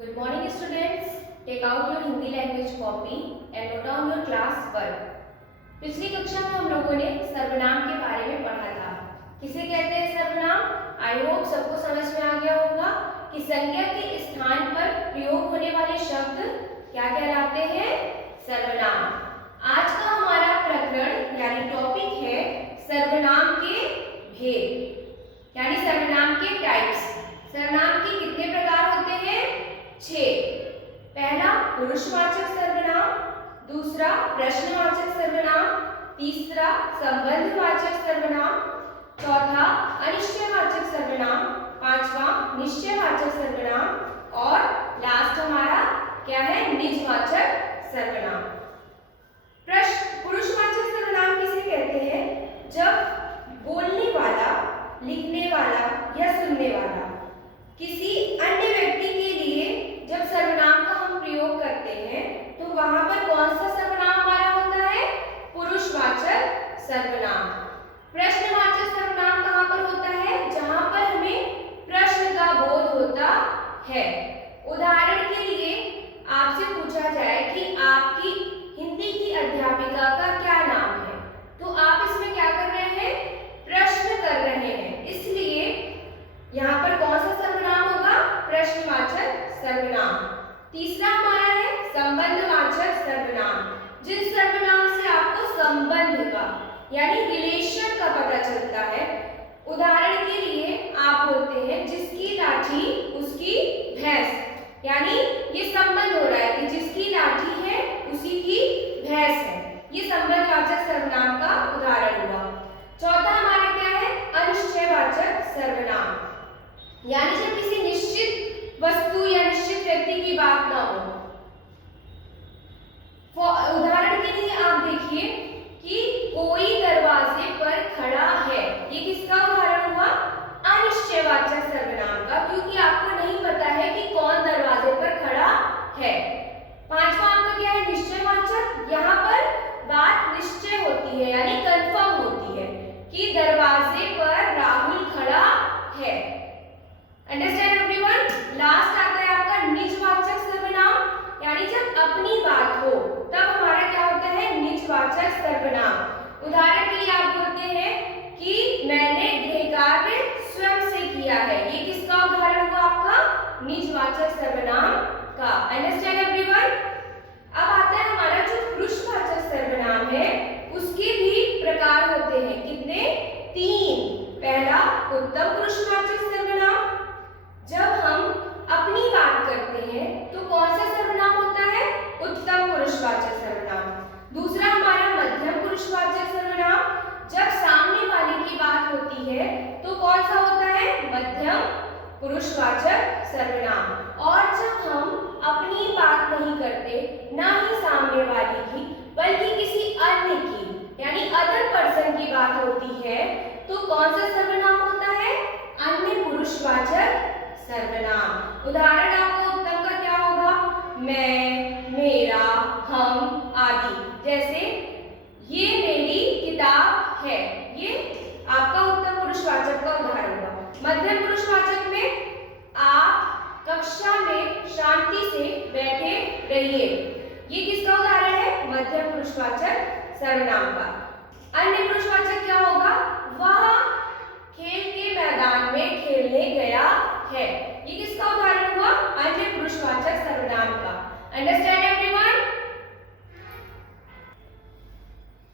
Good morning students. Take out your Hindi language copy and note down your class work. पिछली कक्षा में हम लोगों ने सर्वनाम के बारे में पढ़ा था। किसे कहते हैं सर्वनाम? आई होप सबको समझ में आ गया होगा कि संज्ञा के स्थान पर प्रयोग होने वाले शब्द क्या कहलाते हैं? सर्वनाम। आज का हमारा प्रकरण यानी टॉपिक है सर्वनाम के भेद यानी सर्वनाम के टाइप्स। सर्वनाम के कितने प्रकार होते हैं? 6। पहला पुरुषवाचक सर्वनाम, दूसरा प्रश्नवाचक सर्वनाम, तीसरा संबंधवाचक सर्वनाम, चौथा अनिश्चयवाचक सर्वनाम, पांचवा निश्चयवाचक सर्वनाम और लास्ट हमारा क्या है? निजवाचक सर्वनाम। पुरुषवाचक सर्वनाम किसे कहते हैं? जब बोलने वाला, लिखने वाला या सुनने वाला किसी अन्य व्यक्ति के लिए जब सर्वनाम का हम प्रयोग करते हैं तो वहां पर कौन सा सर्वनाम हमारा होता है? पुरुषवाचक सर्वनाम। प्रश्नवाचक सर्वनाम कहां पर होता है? जहां पर हमें प्रश्न का बोध होता है। उदाहरण के लिए आपसे पूछा जाए कि आपकी हिंदी की अध्यापिका का क्या नाम है, तो आप इसमें क्या कर रहे हैं? प्रश्न कर रहे हैं। इसलिए यहाँ पर कौन सा सर्वनाम होगा? प्रश्नवाचक सर्वनाम। तीसरा हमारा है संबंधवाचक सर्वनाम। जिस सर्वनाम से आपको संबंध का यानी रिलेशन का पता चलता है। उदाहरण के लिए आप बोलते हैं जिसकी लाठी उसकी भैंस, यानी ये संबंध हो रहा है कि जिसकी लाठी है उसी की भैंस है। ये संबंधवाचक सर्वनाम का उदाहरण हुआ। चौथा हमारा क्या है? अनिश्चयवाचक सर्वनाम, यानी जब किसी निश्चित वस्तु या निश्चित व्यक्ति की बात ना हो। उदाहरण के लिए आप देखिए कि कोई दरवाजे पर खड़ा है, ये किसका उदाहरण हुआ? अनिश्चयवाचक सर्वनाम का, क्योंकि आपको नहीं पता है कि कौन दरवाजे पर खड़ा है। पांचवा आपका क्या है? निश्चयवाचक। यहाँ पर बात निश्चय होती है यानी कंफर्म होती है कि दरवाजे पर राहुल खड़ा है। Understand everyone? लास्ट आता है आपका निजवाचक सर्वनाम, यानी जब अपनी बात हो तब हमारा क्या होता है? निजवाचक सर्वनाम। उदाहरण के लिए आप बोलते हैं कि मैंने गृह कार्य स्वयं से किया है, ये किसका उदाहरण हुआ? आपका निजवाचक सर्वनाम का। Understand everyone? अब आता है हमारा जो पुरुषवाचक सर्वनाम है उसके भी प्रकार होते हैं। कितने? 3। पहला उत्तम पुरुषवाचक सर्वनाम। जब हम अपनी बात करते हैं तो कौन सा सर्वनाम होता है? उत्तम पुरुषवाचक सर्वनाम। दूसरा हमारा मध्यम पुरुषवाचक सर्वनाम। जब सामने वाले की बात होती है तो कौन सा होता है? मध्यम पुरुषवाचक सर्वनाम। और जब हम अपनी बात नहीं करते, ना ही सामने वाले की बल्कि किसी अन्य की यानी अदर पर्सन की बात होती है तो कौन सा सर्वनाम होता है? अन्य पुरुषवाचक सर्वनाम। उदाहरण आपको उत्तम का क्या होगा? मैं, मेरा, हम आदि। जैसे ये मेरी किताब है, ये आपका उत्तम पुरुषवाचक का उदाहरण हुआ। मध्यम पुरुषवाचक में आप कक्षा में शांति से बैठे रहिए, ये किसका उदाहरण है? मध्यम पुरुषवाचक सर्वनाम का। अन्य पुरुषवाचक क्या होगा? वह खेल के मैदान में खेलने गया है, ये किसका उदाहरण हुआ? अन्य पुरुषवाचक सर्वनाम का। Understand everyone?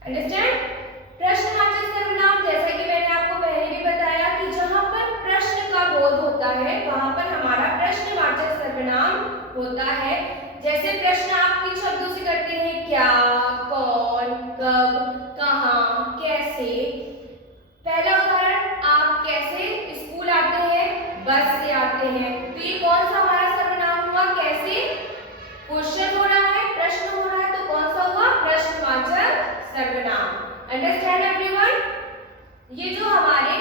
अंडरस्टैंड? प्रश्नवाचक सर्वनाम, जैसा कि मैंने आपको पहले भी बताया कि जहां पर प्रश्न का बोध होता है वहां पर हमारा प्रश्नवाचक सर्वनाम होता है। जैसे प्रश्न आप किन शब्दों से करते हैं? क्या, कौन, कब, कहां, कैसे। पहला उदाहरण, आप कैसे स्कूल आते हैं? बस से आते हैं। तो ये कौन सा हमारा सर्वनाम हुआ? कैसे? क्वेश्चन हो रहा है, प्रश्न हो रहा है, तो कौन सा हुआ? प्रश्नवाचक सर्वनाम। Understand everyone? ये जो हमारे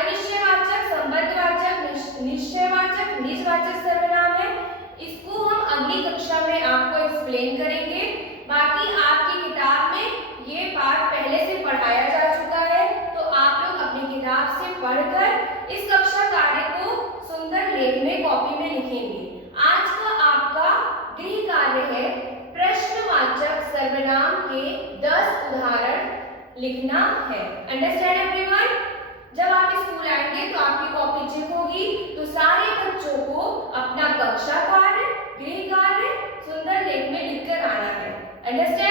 अनिश्चयवाचक, संबंधवाचक, निश्चयवाचक, निजवाचक सर्वनाम है, इसको हम अगली कक्षा में आपको एक्सप्लेन करेंगे। बाकी आपकी किताब में ये पाठ पहले से पढ़ाया जा चुका है, तो आप लोग अपनी किताब से पढ़कर इस कक्षा कार्य को सुंदर लेख में, कॉपी में लिखेंगे। आज का सर्वनाम के 10 उदाहरण लिखना है। Understand everyone? जब आप स्कूल आएंगे तो आपकी कॉपी चेक होगी, तो सारे बच्चों को अपना कक्षा कार्य, गृह कार्य सुंदर लेख में लिखकर आना है। अंडरस्टैंड?